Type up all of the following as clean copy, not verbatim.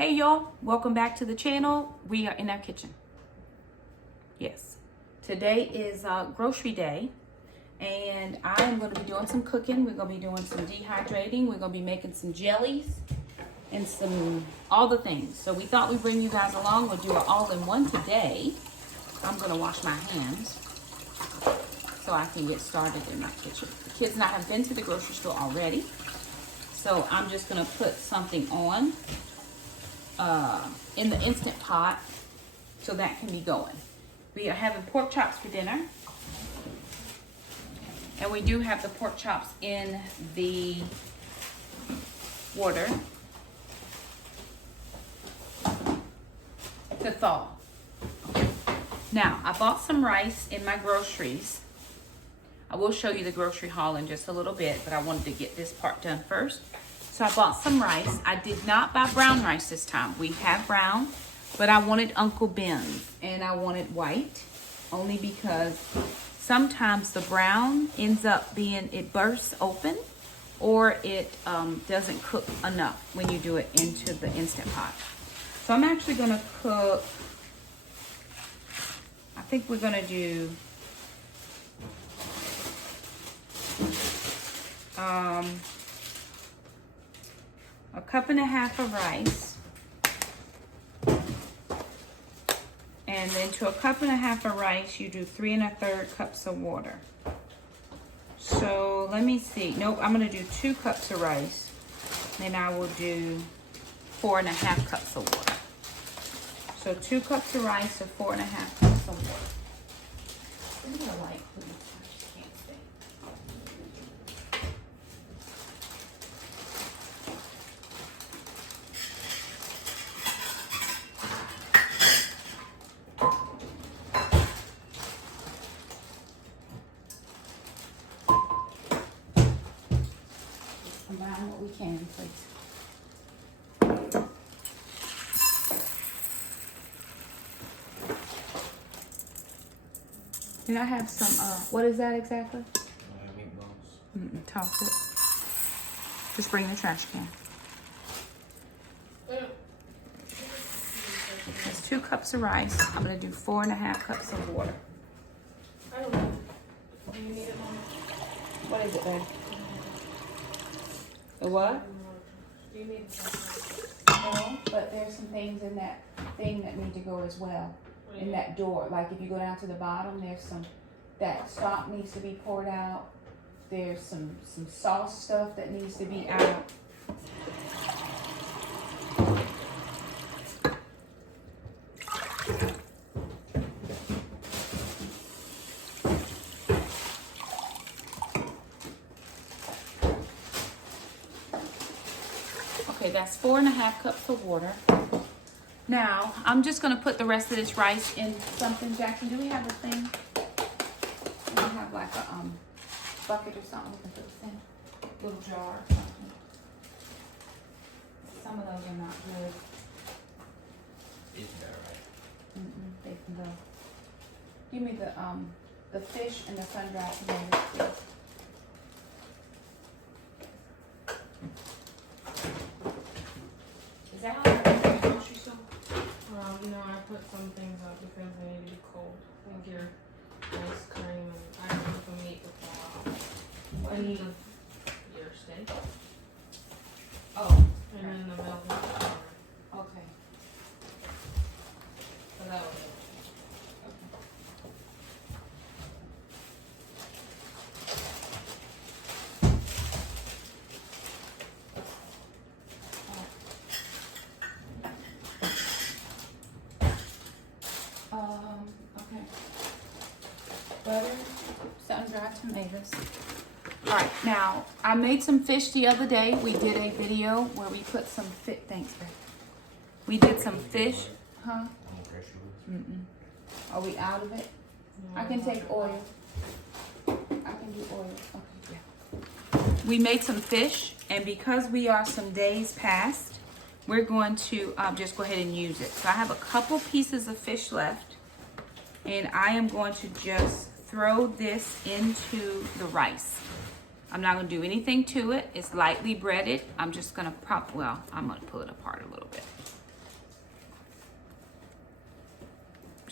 Hey y'all, welcome back to the channel. We are in our kitchen. Yes, today is grocery day and I am going to be doing some cooking. We're going to be doing some dehydrating. We're going to be making some jellies and all the things. So we thought we'd bring you guys along. We'll do it all in one today. I'm going to wash my hands so I can get started in my kitchen. The kids and I have been to the grocery store already. So I'm just going to put something on in the Instant Pot so that can be going. We are having pork chops for dinner. And we do have the pork chops in the water to thaw. Now, I bought some rice in my groceries. I will show you the grocery haul in just a little bit, but I wanted to get this part done first. So I bought some rice. I did not buy brown rice this time. We have brown, but I wanted Uncle Ben's and I wanted white only because sometimes the brown ends up being, it bursts open or it doesn't cook enough when you do it into the Instant Pot. So I'm actually gonna cook, I think we're gonna do a cup and a half of rice, and then to a cup and a half of rice you do 3 1/3 cups of water. So let me see, nope, I'm gonna do 2 cups of rice, then I will do 4 1/2 cups of water. So 2 cups of rice to 4 1/2 cups of water. What do I like, please? I just can't see. Combine what we can, please. Can I have some, what is that exactly? Meatballs. Toss it. Just bring the trash can. That's 2 cups of rice. I'm gonna do 4 1/2 cups of water. I don't know. Do you need it, Mom? What is it, babe? The what? Do you need it? No, but there's some things in that thing that need to go as well. In that door, like if you go down to the bottom, there's some, that stock needs to be poured out. There's some sauce stuff that needs to be out. Okay, that's 4 1/2 cups of water. Now, I'm just gonna put the rest of this rice in something. Jackson, do we have a thing? Do we have like a bucket or something we can put this in? Little jar or something. Some of those are not good. Isn't that right? They can go. Give me the fish and the sun-dried tomatoes, please. Is that how you do the grocery store? I put some things up because they need to be cold. I think your ice cream and I don't know if the meat will fall out. What do you need? Your steak. Oh, And then the milk and the sugar. okay. So that was it. Okay. Butter, sun-dried tomatoes. All right, now, I made some fish the other day. We did a video where we put some fish, thanks, babe. We did some fish, huh? Are we out of it? I can take oil. I can do oil, okay, yeah. We made some fish, and because we are some days past, we're going to just go ahead and use it. So I have a couple pieces of fish left, and I am going to just throw this into the rice. I'm not gonna do anything to it. It's lightly breaded. I'm just gonna I'm gonna pull it apart a little bit.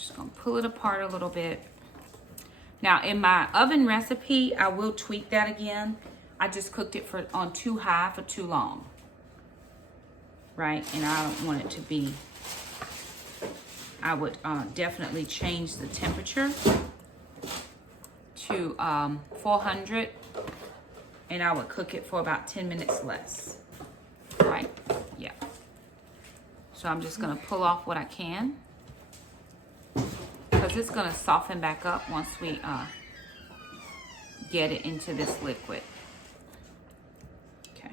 Just gonna pull it apart a little bit. Now in my oven recipe, I will tweak that again. I just cooked it on too high for too long. Right, and I don't want it to be, I would definitely change the temperature to 400, and I would cook it for about 10 minutes less. Right, yeah. So I'm just gonna pull off what I can, because it's gonna soften back up once we get it into this liquid. Okay.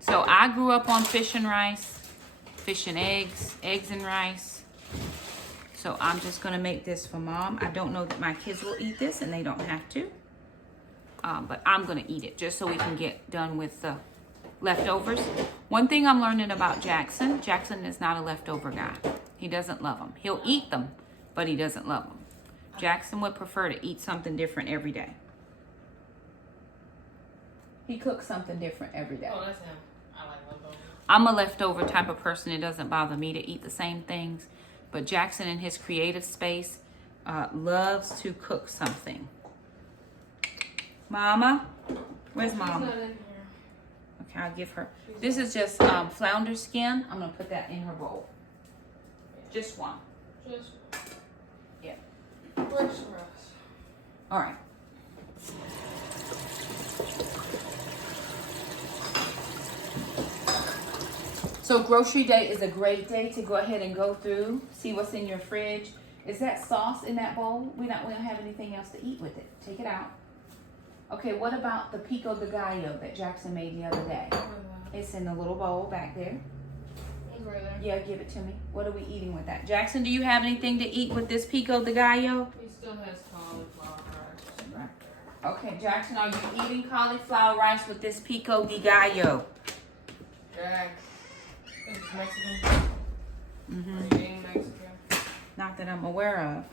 So I grew up on fish and rice, fish and eggs, eggs and rice. So I'm just gonna make this for Mom. I don't know that my kids will eat this, and they don't have to. But I'm gonna eat it just so we can get done with the leftovers. One thing I'm learning about Jackson is not a leftover guy. He doesn't love them. He'll eat them, but he doesn't love them. Jackson would prefer to eat something different every day. He cooks something different every day. Oh, that's him. I like leftovers. I'm a leftover type of person. It doesn't bother me to eat the same things. But Jackson, in his creative space, loves to cook something. Mama? Where's She's Mama? not in here. Okay, I'll give her. This is just flounder skin. I'm going to put that in her bowl. Just one. Just. Yeah. Works for us. All right. So grocery day is a great day to go ahead and go through, see what's in your fridge. Is that sauce in that bowl? We don't have anything else to eat with it. Take it out. Okay, what about the pico de gallo that Jackson made the other day? It's in the little bowl back there. It's right there. Yeah, give it to me. What are we eating with that? Jackson, do you have anything to eat with this pico de gallo? He still has cauliflower rice right there. Okay, Jackson, are you eating cauliflower rice with this pico de gallo? Jack. It's Mexican. Mm-hmm. Are you eating Mexican? Not that I'm aware of.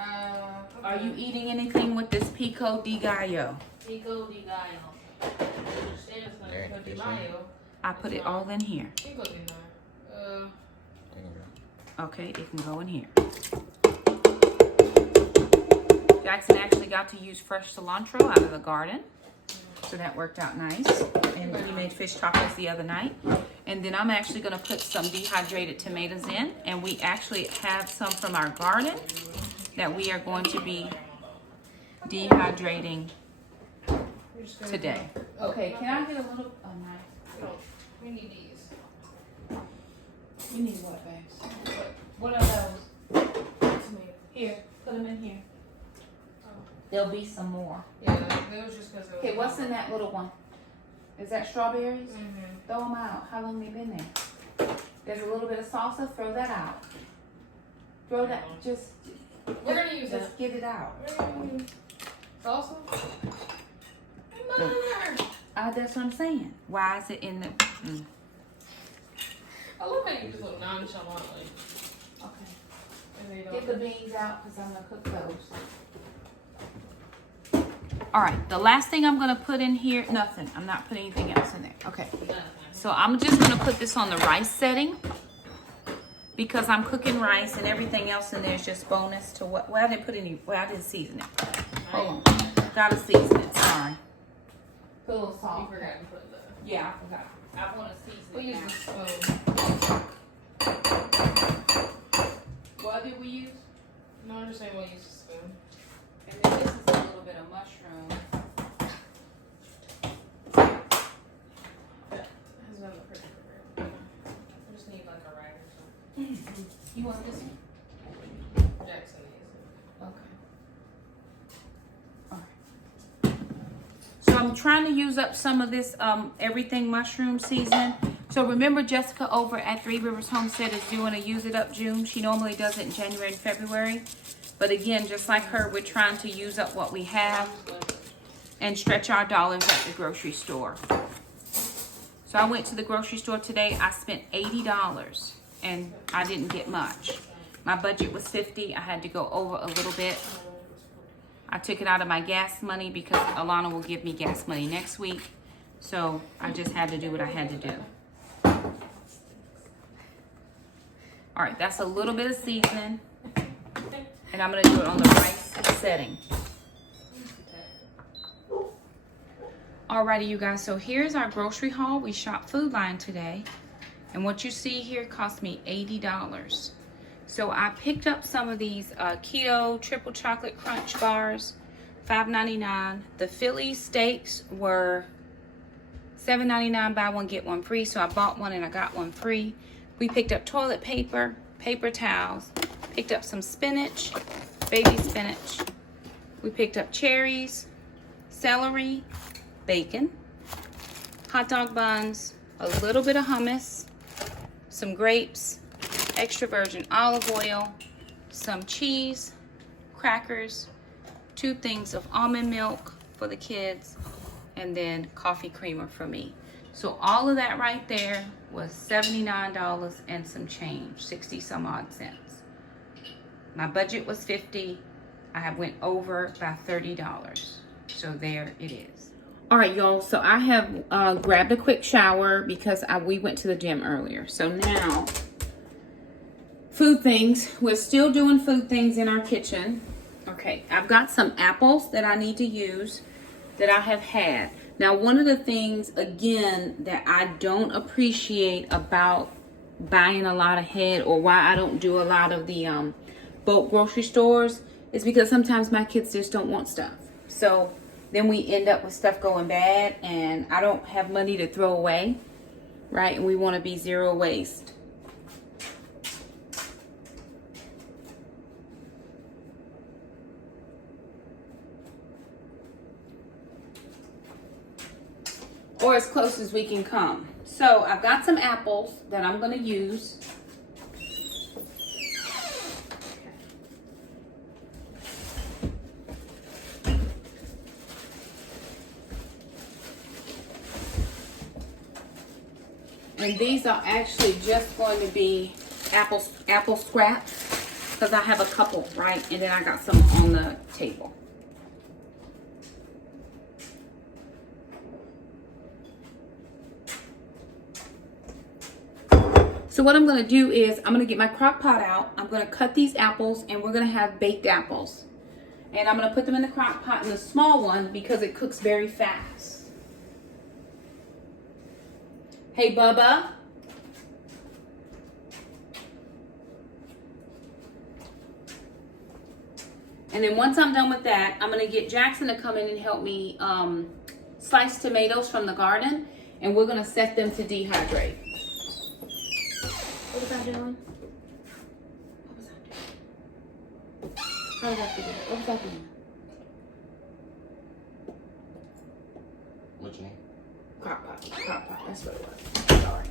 Okay. Are you eating anything with this pico de gallo? Pico de gallo. Understand it's not There, pico de this one? gallo. I put it all in here. Pico de gallo. There you go. Okay, it can go in here. Jackson actually got to use fresh cilantro out of the garden. So that worked out nice. And he made fish tacos the other night. And then I'm actually gonna put some dehydrated tomatoes in. And we actually have some from our garden that we are going to be dehydrating today. Okay, can I get a little knife? We need these. We need what, babes? What are those? Tomato. Here, put them in here. Oh. There'll be some more. Yeah, that was just because. Okay, what's in that little one? Is that strawberries? Mm-hmm. Throw them out. How long they been there? There's a little bit of salsa. Throw that out. Throw that. Just. We're gonna use Just get it out. Salsa? Mother! That's what I'm saying. Why is it in the? I love how you just look nonchalantly. Okay. Okay. Get the beans out because I'm gonna cook those. All right. The last thing I'm gonna put in here. Nothing. I'm not putting anything else in there. Okay. So I'm just gonna put this on the rice setting, because I'm cooking rice and everything else in there is just bonus to what. Well, I didn't put any. Well, I didn't season it. Hold on. Gotta season it. Sorry. Put a little You salt. forgot to put the. Yeah, I forgot. I want to season We it use now. the spoon. What did we use? No, I'm just saying we'll use the spoon. And then this is a little bit of mushroom. Has been the perfect for it. I just need like a rag or something. You want this one? Jackson needs it. Okay. All right. So I'm trying to use up some of this everything mushroom season. So remember, Jessica over at Three Rivers Homestead is doing a use it up June. She normally does it in January and February. But again, just like her, we're trying to use up what we have and stretch our dollars at the grocery store. So I went to the grocery store today. I spent $80 and I didn't get much. My budget was $50. I had to go over a little bit. I took it out of my gas money because Alana will give me gas money next week. So I just had to do what I had to do. All right, that's a little bit of seasoning. And I'm gonna do it on the rice setting. Alrighty, you guys, so here's our grocery haul. We shopped Food Line today. And what you see here cost me $80. So I picked up some of these keto triple chocolate crunch bars, $5.99. The Philly steaks were $7.99, buy one, get one free. So I bought one and I got one free. We picked up toilet paper, paper towels, picked up some spinach, baby spinach. We picked up cherries, celery, bacon, hot dog buns, a little bit of hummus, some grapes, extra virgin olive oil, some cheese, crackers, 2 things of almond milk for the kids, and then coffee creamer for me. So all of that right there was $79 and some change, 60 some odd cents. My budget was $50. I have went over by $30. So there it is. All right, y'all, so I have grabbed a quick shower because we went to the gym earlier. So now, food things. We're still doing food things in our kitchen. Okay, I've got some apples that I need to use that I have had. Now, one of the things, again, that I don't appreciate about buying a lot ahead, or why I don't do a lot of the bulk grocery stores, is because sometimes my kids just don't want stuff. So then we end up with stuff going bad, and I don't have money to throw away, right? And we want to be zero waste. Or as close as we can come. So I've got some apples that I'm going to use. And these are actually just going to be apple scraps, because I have a couple, right? And then I got some on the table. So what I'm going to do is I'm going to get my crock pot out. I'm going to cut these apples, and we're going to have baked apples. And I'm going to put them in the crock pot, in the small one, because it cooks very fast. Hey, Bubba. And then once I'm done with that, I'm going to get Jackson to come in and help me slice tomatoes from the garden. And we're going to set them to dehydrate. What was I doing? What was I doing? How did I do that? What was I doing? What you need? Crock pot. That's what it was. Sorry.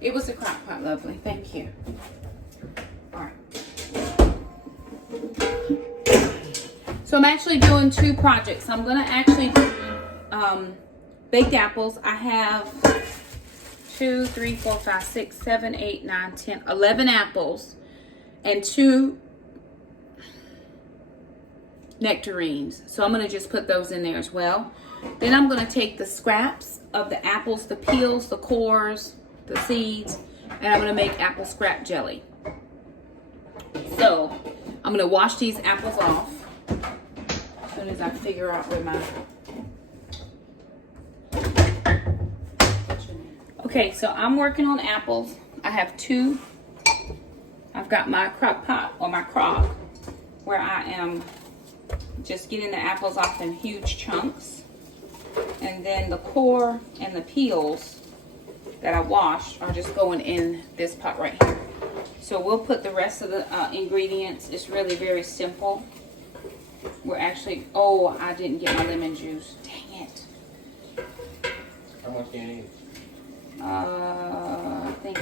It was a crock pot, lovely. Thank you. All right. So I'm actually doing 2 projects. I'm going to actually do baked apples. I have 2, 3, 4, 5, 6, 7, 8, 9, 10, 11 apples and 2 nectarines. So I'm going to just put those in there as well. Then I'm going to take the scraps of the apples, the peels, the cores, the seeds, and I'm going to make apple scrap jelly. So I'm going to wash these apples off as soon as I figure out where my... Okay, so I'm working on apples. I have 2. I've got my crock pot, or my crock, where I am just getting the apples off in huge chunks. And then the core and the peels that I washed are just going in this pot right here. So we'll put the rest of the ingredients. It's really very simple. We're actually, oh, I didn't get my lemon juice. Dang it. How much do you need? I think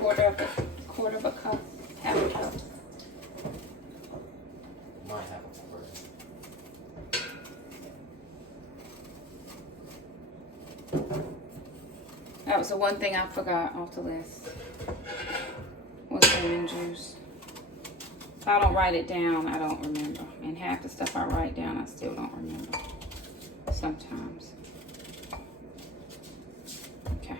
quarter of a cup, half a cup. Might have a quarter. That was the one thing I forgot off the list. Was lemon juice. If I don't write it down, I don't remember. And half the stuff I write down, I still don't remember. Sometimes. Okay.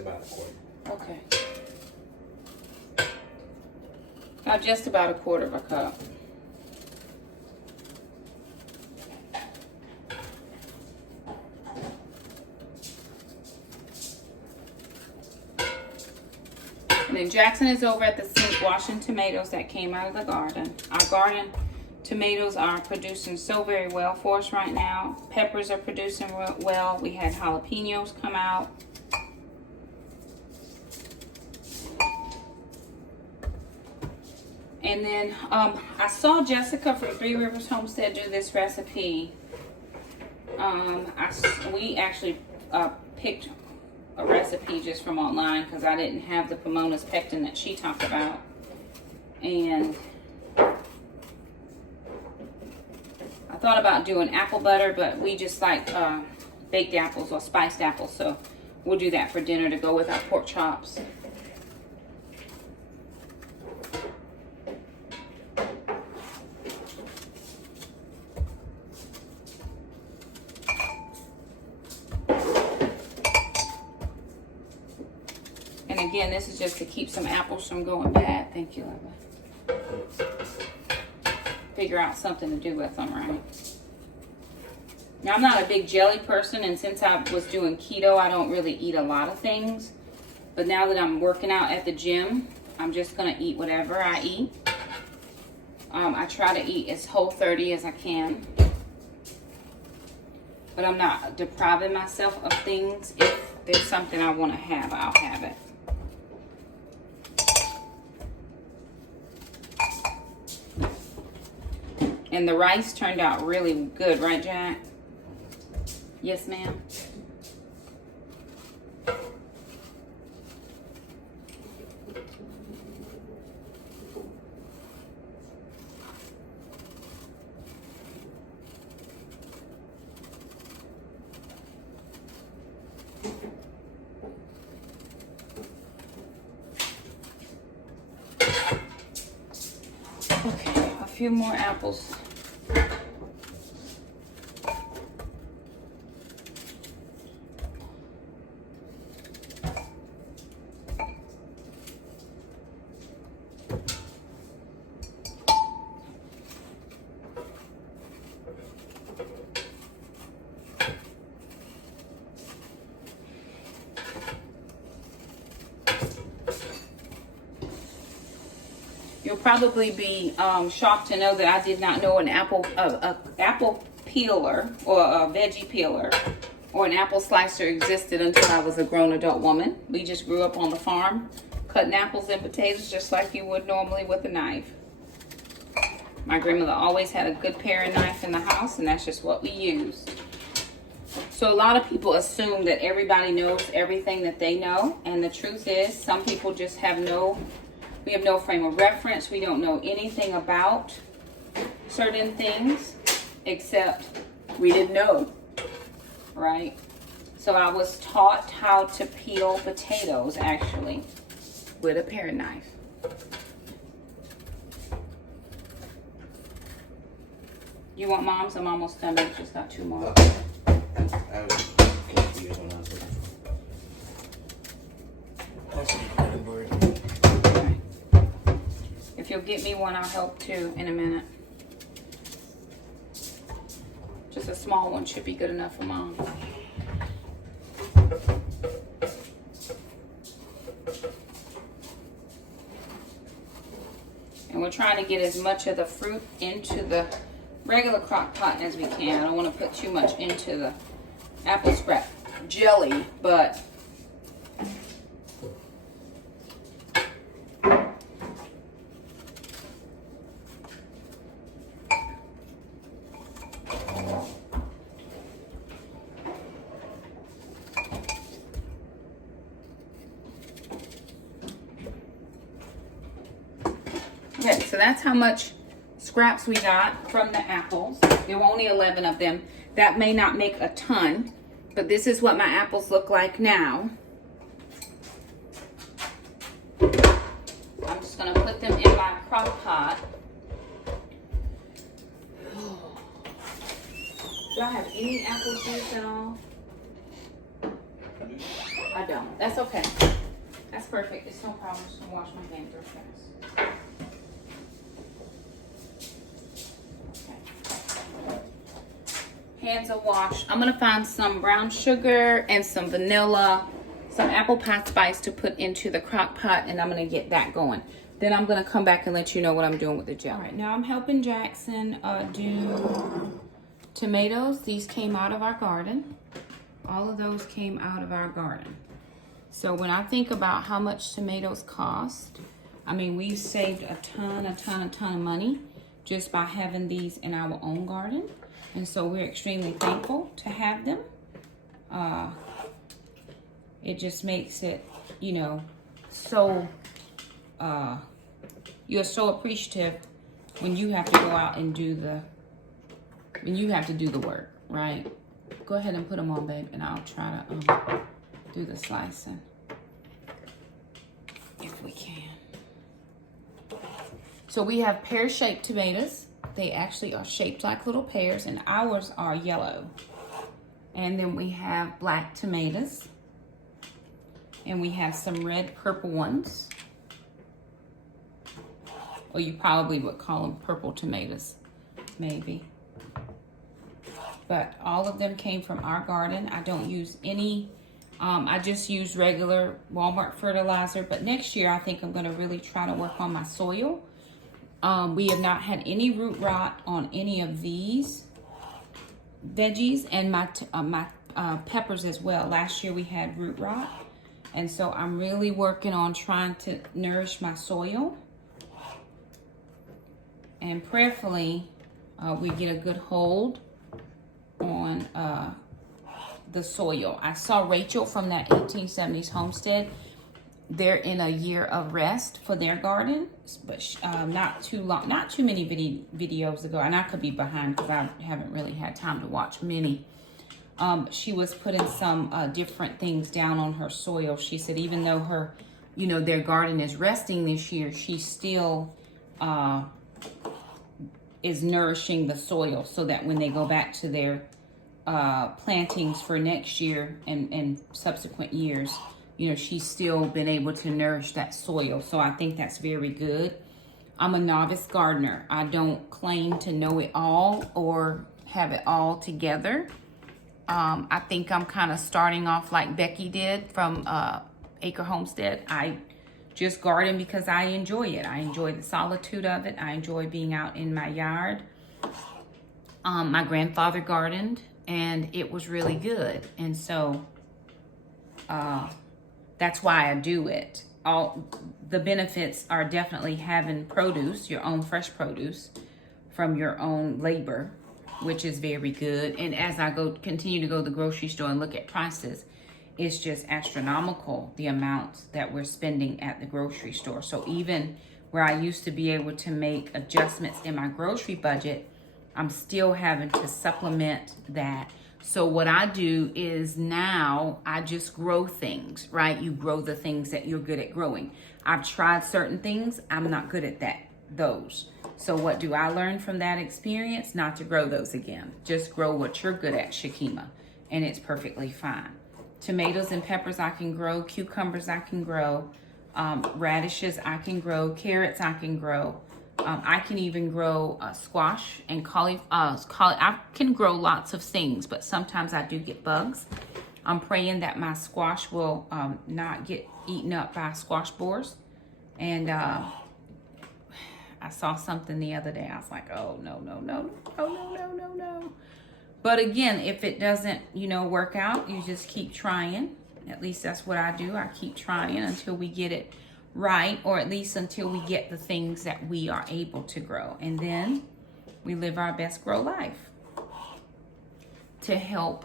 about a quarter. Okay. Just about a quarter of a cup. And then Jackson is over at the sink washing tomatoes that came out of the garden. Our garden tomatoes are producing so very well for us right now. Peppers are producing well. We had jalapenos come out. And then I saw Jessica from Three Rivers Homestead do this recipe. We actually picked a recipe just from online because I didn't have the Pomona's pectin that she talked about. And I thought about doing apple butter, but we just like baked apples or spiced apples. So we'll do that for dinner to go with our pork chops. Again, this is just to keep some apples from going bad. Thank you, Leva. Figure out something to do with them, right? Now, I'm not a big jelly person, and since I was doing keto, I don't really eat a lot of things. But now that I'm working out at the gym, I'm just going to eat whatever I eat. I try to eat as Whole30 as I can. But I'm not depriving myself of things. If there's something I want to have, I'll have it. And the rice turned out really good, right, Jack? Yes, ma'am. Okay, a few more apples. You'll probably be shocked to know that I did not know an apple peeler or a veggie peeler or an apple slicer existed until I was a grown adult woman. We just grew up on the farm, cutting apples and potatoes just like you would normally with a knife. My grandmother always had a good paring knife in the house, and that's just what we used. So a lot of people assume that everybody knows everything that they know, and the truth is some people just have we have no frame of reference. We don't know anything about certain things except we didn't know, right? So I was taught how to peel potatoes actually with a paring knife. You want Mom's? I'm almost done. I've just got two more. Okay. I was confused when I was looking for. That's a good word. If you'll get me one, I'll help too in a minute. Just a small one should be good enough for Mom. And we're trying to get as much of the fruit into the regular crock pot as we can. I don't want to put too much into the apple scrap jelly, but okay, so that's how much scraps we got from the apples. There were only 11 of them. That may not make a ton, but this is what my apples look like now. I'm just going to put them in my crock pot. Do I have any apple juice at all? I I don't. That's okay. That's perfect. It's no problem. Just gonna wash my hands real fast. Hands are washed. I'm gonna find some brown sugar and some vanilla, some apple pie spice to put into the crock pot, and I'm gonna get that going. Then I'm gonna come back and let you know what I'm doing with the jelly. All right, now I'm helping Jackson do tomatoes. These came out of our garden. All of those came out of our garden. So when I think about how much tomatoes cost, I mean, we've saved a ton of money just by having these in our own garden. And so we're extremely thankful to have them. It just makes it, you know, so, you're so appreciative when you have to go out and do the work, right? Go ahead and put them on, babe, and I'll try to do the slicing if we can. So we have pear-shaped tomatoes. They actually are shaped like little pears, and ours are yellow. And then we have black tomatoes, and we have some red purple ones, or you probably would call them purple tomatoes, maybe. But all of them came from our garden. I don't use any, I just use regular Walmart fertilizer. But next year, I think I'm gonna really try to work on my soil. We have not had any root rot on any of these veggies, and my peppers as well. Last year we had root rot, and so I'm really working on trying to nourish my soil. And prayerfully, we get a good hold on the soil. I saw Rachel from that 1870s homestead. They're in a year of rest for their garden, but not too many videos ago, and I could be behind because I haven't really had time to watch many. She was putting some different things down on her soil. She said even though her, you know, their garden is resting this year, she still is nourishing the soil so that when they go back to their plantings for next year and subsequent years, you know, she's still been able to nourish that soil. So I think that's very good. I'm a novice gardener. I don't claim to know it all or have it all together. I think I'm kind of starting off like Becky did from Acre Homestead. I just garden because I enjoy it. I enjoy the solitude of it. I enjoy being out in my yard. My grandfather gardened, and it was really good. And so that's why I do it. All the benefits are definitely having produce, your own fresh produce from your own labor, which is very good. And as I continue to go to the grocery store and look at prices, it's just astronomical, the amounts that we're spending at the grocery store. So even where I used to be able to make adjustments in my grocery budget, I'm still having to supplement that. So what I do is now I just grow things, right? You grow the things that you're good at growing. I've tried certain things. I'm not good at those. So what do I learn from that experience? Not to grow those again. Just grow what you're good at, Shakema, and it's perfectly fine. Tomatoes and peppers I can grow. Cucumbers I can grow. Radishes I can grow. Carrots I can grow. I can even grow squash and cauliflower. I can grow lots of things, but sometimes I do get bugs. I'm praying that my squash will not get eaten up by squash borers. And I saw something the other day. I was like, oh, no. But again, if it doesn't, you know, work out, you just keep trying. At least that's what I do. I keep trying until we get it right, or at least until we get the things that we are able to grow. And then we live our best grow life to help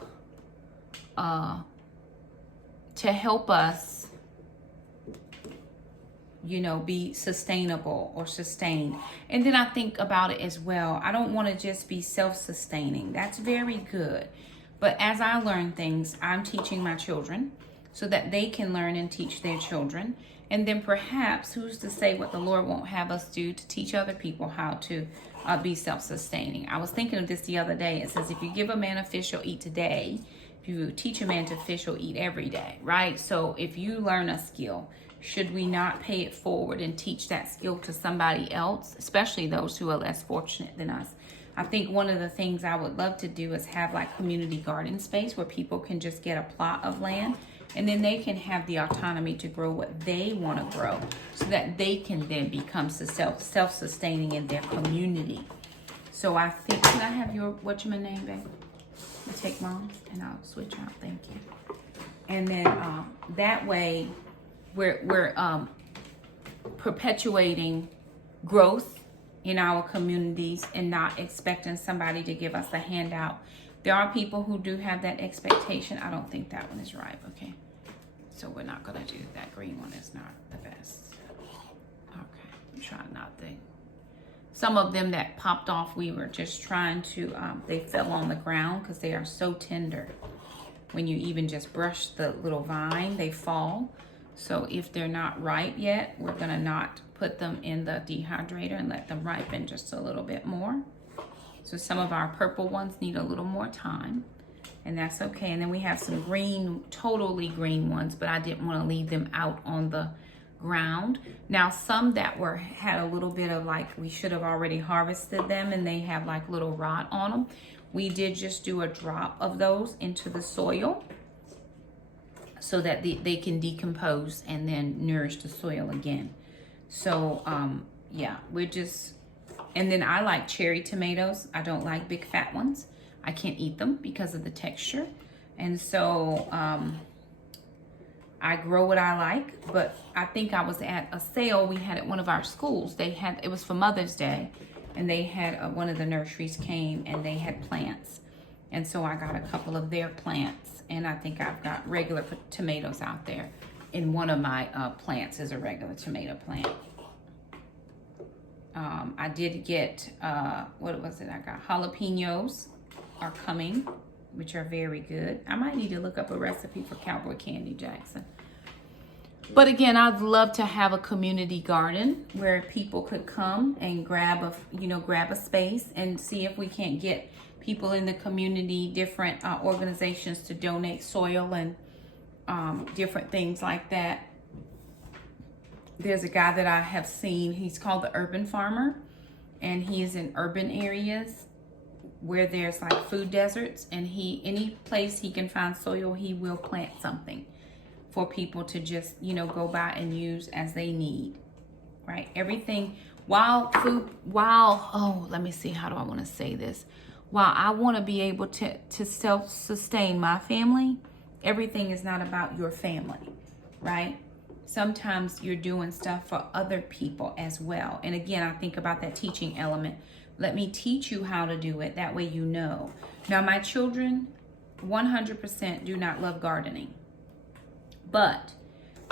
us, you know, be sustainable or sustained. And then I think about it as well. I don't want to just be self-sustaining. That's very good. But as I learn things, I'm teaching my children so that they can learn and teach their children. And then perhaps, who's to say what the Lord won't have us do to teach other people how to be self-sustaining. I was thinking of this the other day. It says, if you give a man a fish, he'll eat today. you teach a man to fish, he'll eat every day, right? So if you learn a skill, should we not pay it forward and teach that skill to somebody else, especially those who are less fortunate than us? I think one of the things I would love to do is have like community garden space where people can just get a plot of land and then they can have the autonomy to grow what they want to grow so that they can then become self-sustaining in their community. So I think, can I have your, what's your name, babe? You take mom's and I'll switch out, thank you. And then that way we're perpetuating growth in our communities and not expecting somebody to give us a handout. There are people who do have that expectation. I don't think that one is right, okay? So we're not gonna do that. Green one is not the best. Okay, I'm trying not to. Some of them that popped off, we were just trying to, they fell on the ground because they are so tender. When you even just brush the little vine, they fall. So if they're not ripe yet, we're gonna not put them in the dehydrator and let them ripen just a little bit more. So some of our purple ones need a little more time, and that's okay. And then we have some green, totally green ones, but I didn't want to leave them out on the ground. Now some that had a little bit of like, we should have already harvested them and they have like little rot on them. We did just do a drop of those into the soil so that they can decompose and then nourish the soil again. So yeah, we're just, and then I like cherry tomatoes. I don't like big fat ones. I can't eat them because of the texture. And so I grow what I like, but I think I was at a sale we had at one of our schools. They had, it was for Mother's Day, and they had, one of the nurseries came and they had plants. And so I got a couple of their plants, and I think I've got regular tomatoes out there. And one of my plants is a regular tomato plant. I did get, what was it? I got jalapenos are coming, which are very good. I might need to look up a recipe for cowboy candy, Jackson. But again, I'd love to have a community garden where people could come and grab a space and see if we can't get people in the community, different organizations to donate soil and different things like that. There's a guy that I have seen, he's called the Urban Farmer, and he is in urban areas where there's like food deserts, and any place he can find soil, he will plant something for people to just, go by and use as they need, right? Everything, let me see, how do I want to say this? While I want to be able to self-sustain my family, everything is not about your family, right? Sometimes you're doing stuff for other people as well. And again, I think about that teaching element. Let me teach you how to do it. That way you know. Now, my children 100% do not love gardening. But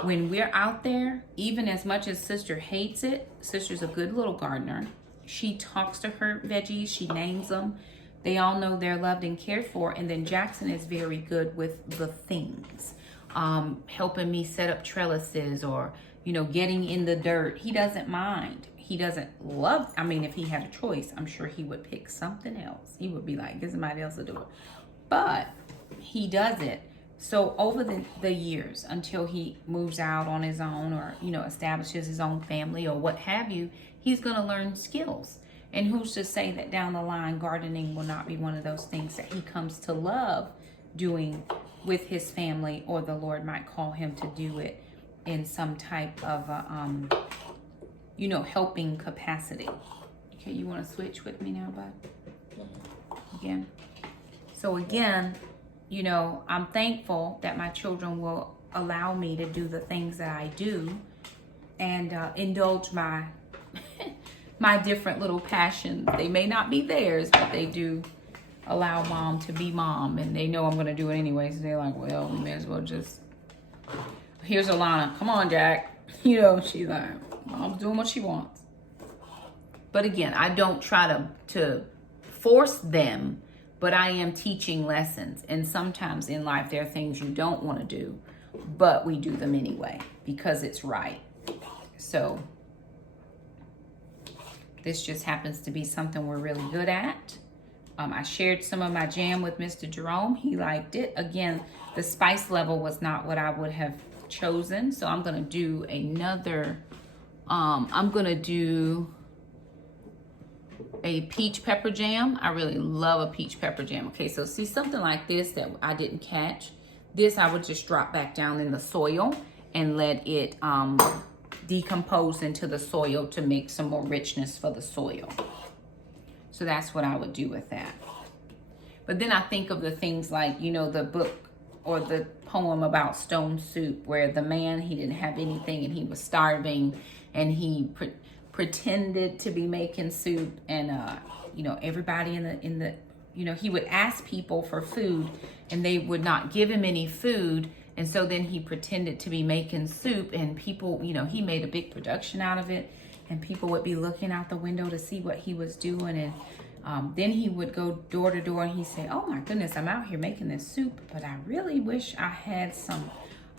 when we're out there, even as much as sister hates it, sister's a good little gardener. She talks to her veggies. She names them. They all know they're loved and cared for. And then Jackson is very good with the things. Helping me set up trellises or, getting in the dirt. He doesn't mind. He doesn't love, if he had a choice, I'm sure he would pick something else. He would be like, get somebody else to do it. But he does it. So over the years, until he moves out on his own or, establishes his own family or what have you, he's going to learn skills. And who's to say that down the line, gardening will not be one of those things that he comes to love doing with his family, or the Lord might call him to do it in some type of, helping capacity. Okay, you want to switch with me now, bud? Again. So again, I'm thankful that my children will allow me to do the things that I do and indulge my my different little passions. They may not be theirs, but they do allow mom to be mom, and they know I'm going to do it anyway. So they're like, well, we may as well just, here's Alana. Come on, Jack. She's like, mom's doing what she wants. But again, I don't try to force them, but I am teaching lessons. And sometimes in life, there are things you don't want to do, but we do them anyway because it's right. So this just happens to be something we're really good at. I shared some of my jam with Mr. Jerome. He liked it. Again, the spice level was not what I would have chosen. So I'm gonna do another, I'm gonna do a peach pepper jam. I really love a peach pepper jam. Okay, so see something like this that I didn't catch. This I would just drop back down in the soil and let it decompose into the soil to make some more richness for the soil. So that's what I would do with that. But then I think of the things like, you know, the book or the poem about Stone Soup, where the man, he didn't have anything and he was starving, and he pretended to be making soup, and you know, everybody in the you know, he would ask people for food and they would not give him any food, and so then he pretended to be making soup, and people, you know, he made a big production out of it, and people would be looking out the window to see what he was doing. And then he would go door to door and he'd say, oh my goodness, I'm out here making this soup, but I really wish I had some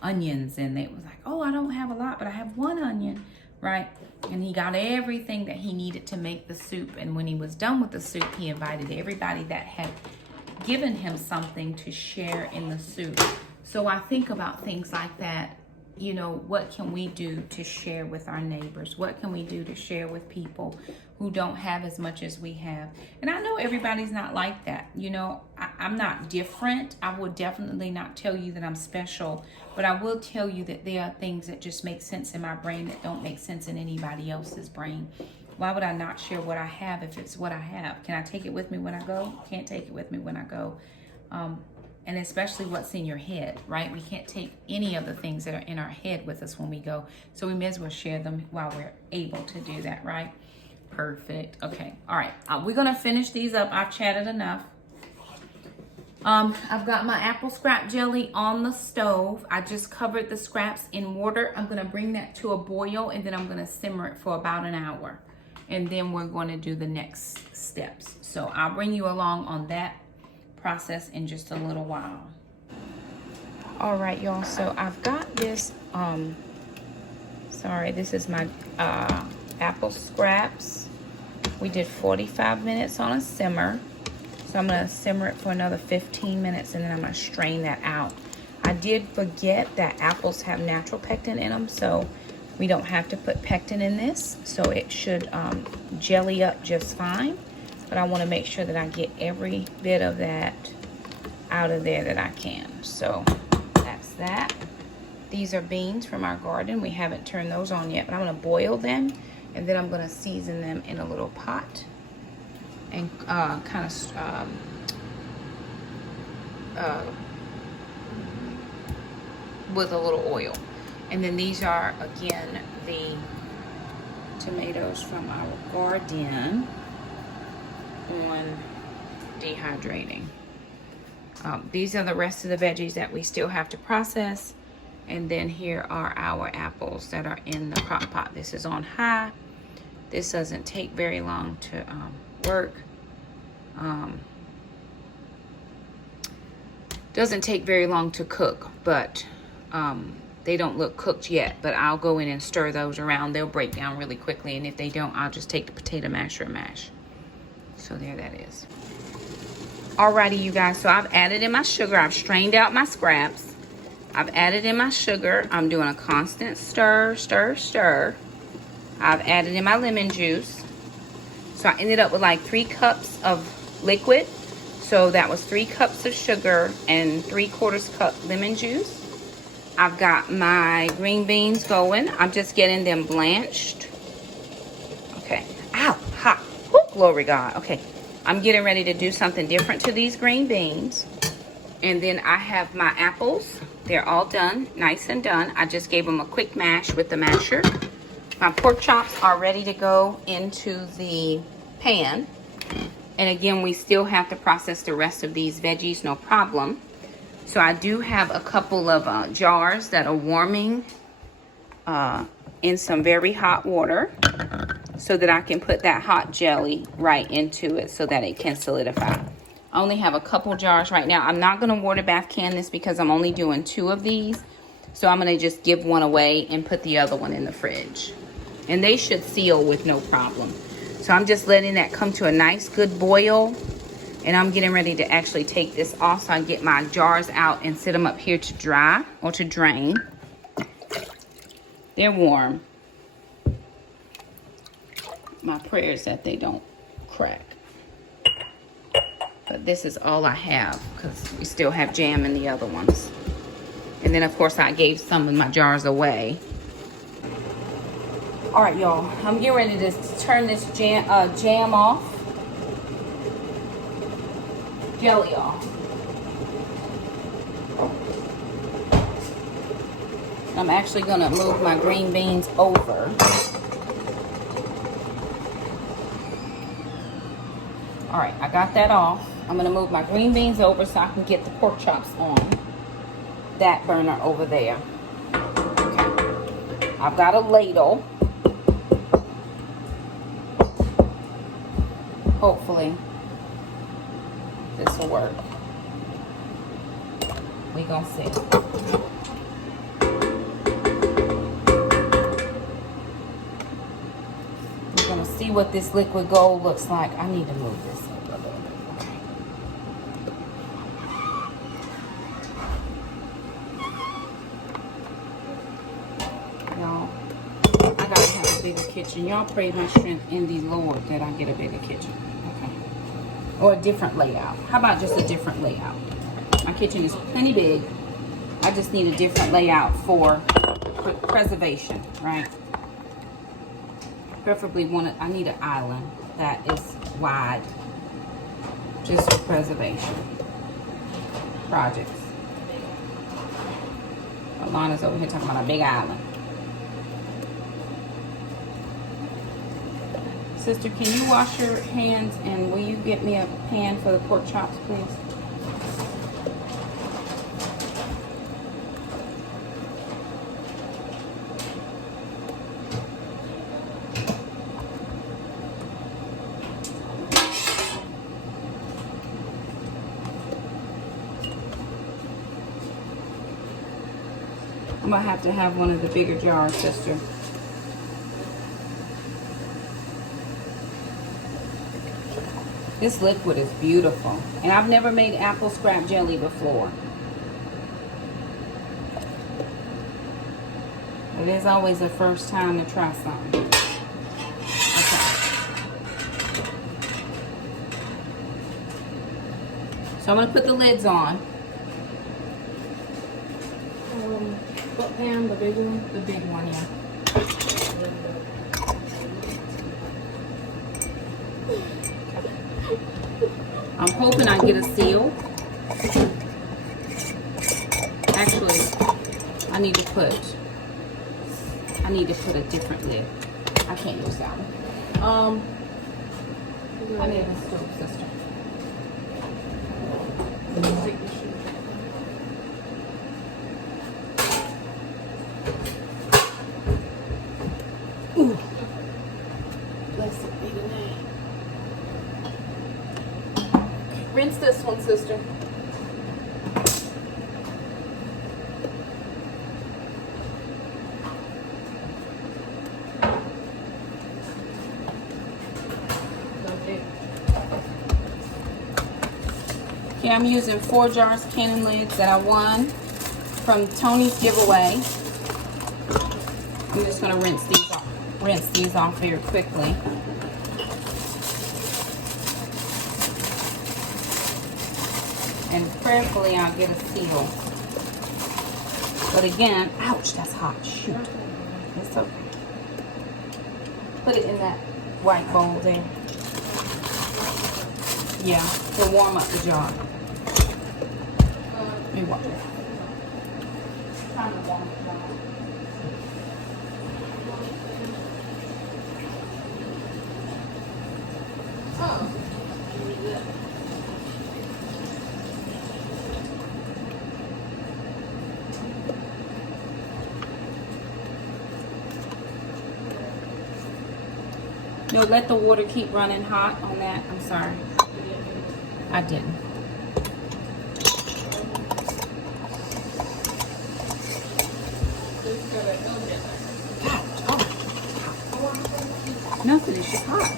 onions. And they was like, oh, I don't have a lot, but I have one onion, right? And he got everything that he needed to make the soup. And when he was done with the soup, he invited everybody that had given him something to share in the soup. So I think about things like that. You know, what can we do to share with our neighbors? What can we do to share with people who don't have as much as we have? And I know everybody's not like that. You know, I'm not different. I would definitely not tell you that I'm special, but I will tell you that there are things that just make sense in my brain that don't make sense in anybody else's brain. Why would I not share what I have if it's what I have? Can I take it with me when I go? Can't take it with me when I go. And especially what's in your head, right? We can't take any of the things that are in our head with us when we go. So we may as well share them while we're able to do that, right? Perfect. Okay. All right. We're going to finish these up. I've chatted enough. I've got my apple scrap jelly on the stove. I just covered the scraps in water. I'm going to bring that to a boil, and then I'm going to simmer it for about an hour. And then we're going to do the next steps. So I'll bring you along on that process in just a little while. All right, y'all, so I've got this sorry, this is my apple scraps. We did 45 minutes on a simmer, so I'm gonna simmer it for another 15 minutes, and then I'm gonna strain that out. I did forget that apples have natural pectin in them, so we don't have to put pectin in this, so it should jelly up just fine. But I want to make sure that I get every bit of that out of there that I can. So that's that. These are beans from our garden. We haven't turned those on yet, but I'm going to boil them, and then I'm going to season them in a little pot and kind of with a little oil. And then these are, again, the tomatoes from our garden on dehydrating. These are the rest of the veggies that we still have to process. And then here are our apples that are in the crock pot. This is on high. This doesn't take very long to work. Doesn't take very long to cook, but they don't look cooked yet. But I'll go in and stir those around. They'll break down really quickly. And if they don't, I'll just take the potato masher and mash. So there that is. Alrighty, you guys, so I've added in my sugar. I've strained out my scraps. I've added in my sugar. I'm doing a constant stir, stir, stir. I've added in my lemon juice. So I ended up with like 3 cups of liquid. So that was 3 cups of sugar and 3/4 cup lemon juice. I've got my green beans going. I'm just getting them blanched. Okay. Ow, hot. Woo, glory God. Okay. I'm getting ready to do something different to these green beans. And then I have my apples. They're all done, nice and done. I just gave them a quick mash with the masher. My pork chops are ready to go into the pan. And again, we still have to process the rest of these veggies, no problem. So I do have a couple of jars that are warming in some very hot water, so that I can put that hot jelly right into it so that it can solidify. I only have a couple jars right now. I'm not going to water bath can this because I'm only doing 2 of these. So I'm going to just give one away and put the other one in the fridge. And they should seal with no problem. So I'm just letting that come to a nice good boil. And I'm getting ready to actually take this off so I can get my jars out and sit them up here to dry or to drain. They're warm. My prayer is that they don't crack. But this is all I have because we still have jam in the other ones. And then of course I gave some of my jars away. All right, y'all, I'm getting ready to turn this jam off. Jelly off. I'm actually gonna move my green beans over. All right, I got that off. I'm gonna move my green beans over so I can get the pork chops on that burner over there. Okay. I've got a ladle. Hopefully this will work. We gonna see. We're gonna see what this liquid gold looks like. I need to move this up a little bit. Okay. Y'all, I gotta have a bigger kitchen. Y'all pray my strength in the Lord that I get a bigger kitchen. Or a different layout. How about just a different layout? My kitchen is plenty big. I just need a different layout for preservation, right? Preferably I need an island that is wide, just for preservation projects. Alana's over here talking about a big island. Sister, can you wash your hands and will you get me a pan for the pork chops, please? I'm gonna have to have one of the bigger jars, sister. This liquid is beautiful. And I've never made apple scrap jelly before. It is always the first time to try something. Okay. So I'm going to put the lids on. What pan? The big one? The big one, yeah. I'm hoping I get a seal. Actually, I need to put a different lid. I can't use that one. I need a stove, sister. Ooh. Blessed be the name. Rinse this one, sister. Okay, I'm using 4 jars cannon lids that I won from Tony's giveaway. I'm just gonna rinse these off very quickly. And prayerfully I'll get a seal. But again, ouch, that's hot. Shoot. It's okay. Put it in that white bowl there. Yeah, to warm up the jar. Let me warm it. Time to warm the jar. Oh. No, let the water keep running hot on that. I'm sorry. I didn't. Nothing, it's just hot.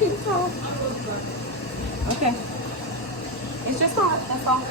It's hot. Okay. It's just hot, that's all.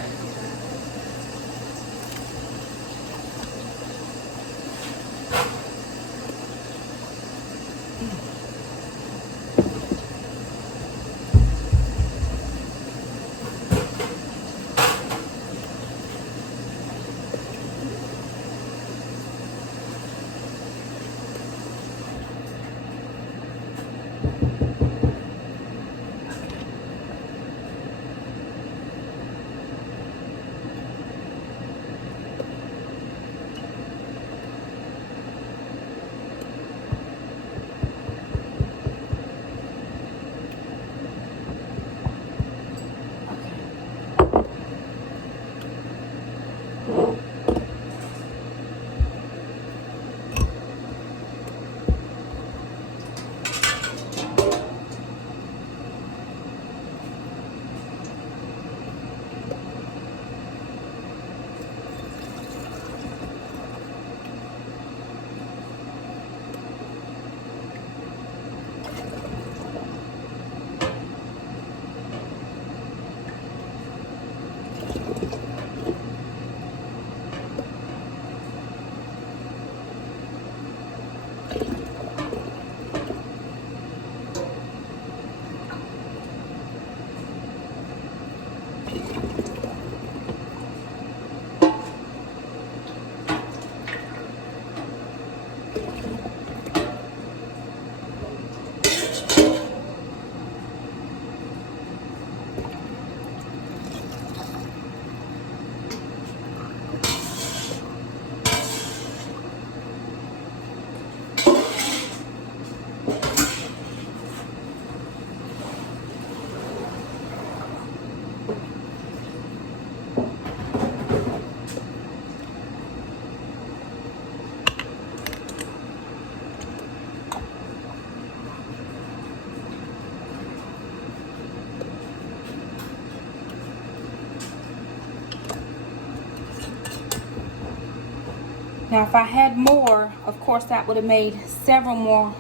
Now, if I had more, of course, that would have made several more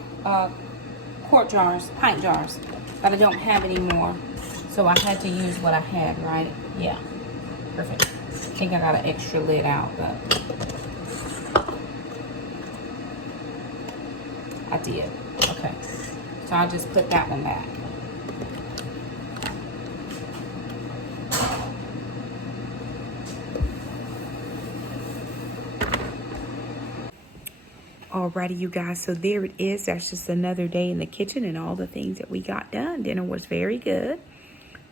quart jars, pint jars, but I don't have any more, so I had to use what I had, right? Yeah, perfect. I think I got an extra lid out, but I did. Okay, so I'll just put that one back. Alrighty, you guys, so there it is. That's just another day in the kitchen and all the things that we got done. Dinner was very good.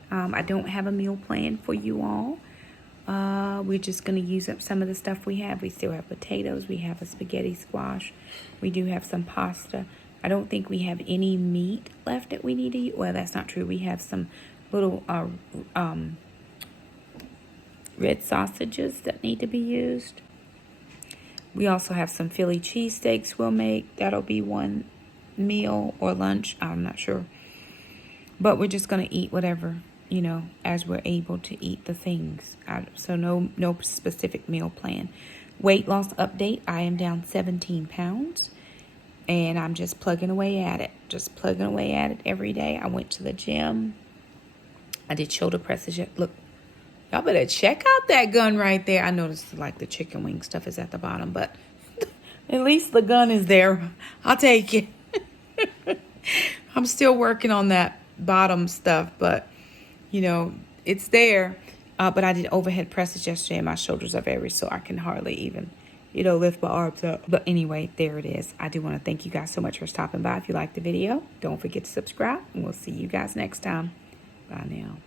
I don't have a meal plan for you all. We're just going to use up some of the stuff we have. We still have potatoes. We have a spaghetti squash. We do have some pasta. I don't think we have any meat left that we need to use. Well, that's not true. We have some little red sausages that need to be used. We also have some Philly cheesesteaks we'll make. That'll be one meal or lunch. I'm not sure. But we're just going to eat whatever, you know, as we're able to eat the things. So no specific meal plan. Weight loss update. I am down 17 pounds. And I'm just plugging away at it. Just plugging away at it every day. I went to the gym. I did shoulder presses. Look. Y'all better check out that gun right there. I noticed like the chicken wing stuff is at the bottom, but at least the gun is there. I'll take it. I'm still working on that bottom stuff, but you know, it's there. But I did overhead presses yesterday and my shoulders are very sore. I can hardly even, you know, lift my arms up. But anyway, there it is. I do want to thank you guys so much for stopping by. If you liked the video, don't forget to subscribe and we'll see you guys next time. Bye now.